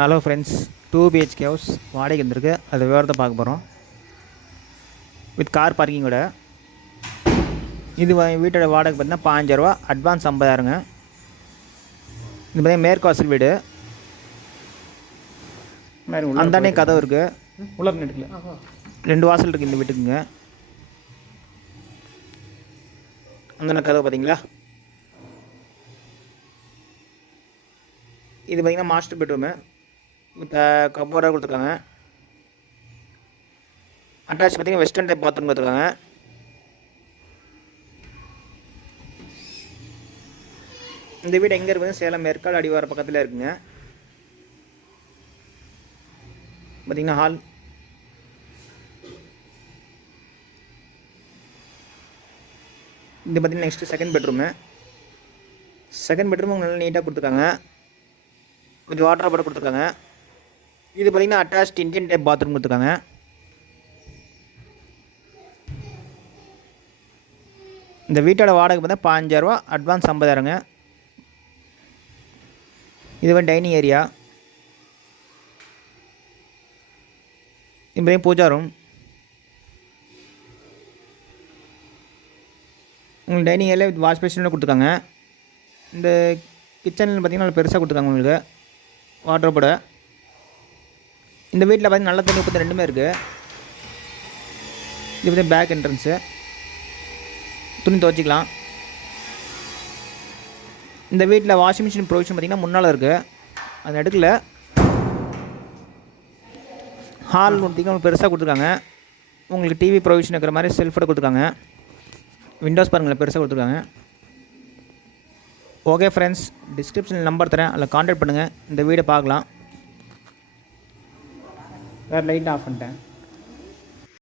Hello friends, 2 BHK house வாடகைக்கு வந்திருக்கு. அது விவரத்தை பார்க்க போகிறோம். வித் கார் பார்க்கிங்கோட. இது வீட்டோட வாடகை பார்த்தீங்கன்னா 5000 ரூபா, அட்வான்ஸ் 50,000ங்க. இது பார்த்தீங்கன்னா மேற்கு வாசல் வீடு. அந்தானே கதவு இருக்குது. உள்ள எடுக்கல, 2 வாசல் இருக்குது இந்த வீட்டுக்குங்க. அந்தானே கதவு பார்த்தீங்களா? இது பார்த்தீங்கன்னா மாஸ்டர் பெட்ரூமு. கப்போர்டாக கொடுத்துருக்காங்க. அட்டாச் பார்த்தீங்கன்னா வெஸ்டர்ன் டைப் பாத்ரூம் கொடுத்துருக்காங்க. இந்த வீடு எங்கே இருக்குது? சேலம் மேற்கால் அடிவார பக்கத்தில் இருக்குங்க. பார்த்தீங்கன்னா ஹால். இது பார்த்தீங்கன்னா next second bedroom. Second bedroom நல்லா நீட்டாக கொடுத்துருக்காங்க. கொஞ்சம் வாட்டர் பாட்டில் கொடுத்துருக்காங்க. இது பார்த்திங்கன்னா அட்டாச்ட் இந்தியன் டைப் பாத்ரூம் கொடுத்துருக்காங்க. இந்த வீட்டோட வாடகை பார்த்தா 5000 ரூபா, அட்வான்ஸ் 50,000ங்க. இது வந்து டைனிங் ஏரியா. இது பூஜா ரூம். உங்களுக்கு டைனிங் ஏரியா வித் வாஷ் பேஷனில் கொடுத்துருக்காங்க. இந்த கிச்சனில் பார்த்திங்கன்னா நல்லா பெருசாக கொடுத்துருக்காங்க உங்களுக்கு வாட்ரோப்போட. இந்த வீட்டில் பார்த்தீங்கன்னா நல்ல தண்ணி உப்பு ரெண்டுமே இருக்குது. இது பார்த்தீங்கன்னா பேக் என்ட்ரன்ஸு, துணி துவச்சிக்கலாம். இந்த வீட்டில் வாஷிங் மிஷின் ப்ரொவிஷன் பார்த்திங்கன்னா முன்னால் இருக்குது, அது எடுக்கல. ஹால் பார்த்திங்கன்னா பெருசாக கொடுத்துருக்காங்க. உங்களுக்கு டிவி ப்ரொவிஷன் இருக்கிற மாதிரி செல்ஃபோட கொடுத்துருக்காங்க. விண்டோஸ் பாருங்கள் பெருசாக கொடுத்துருக்காங்க. ஓகே ஃப்ரெண்ட்ஸ், டிஸ்கிரிப்ஷனில் நம்பர் தரேன், அதில் கான்டாக்ட் பண்ணுங்கள். இந்த வீடை பார்க்கலாம். வேறு லைட் ஆஃப் பண்ணிட்டேன்.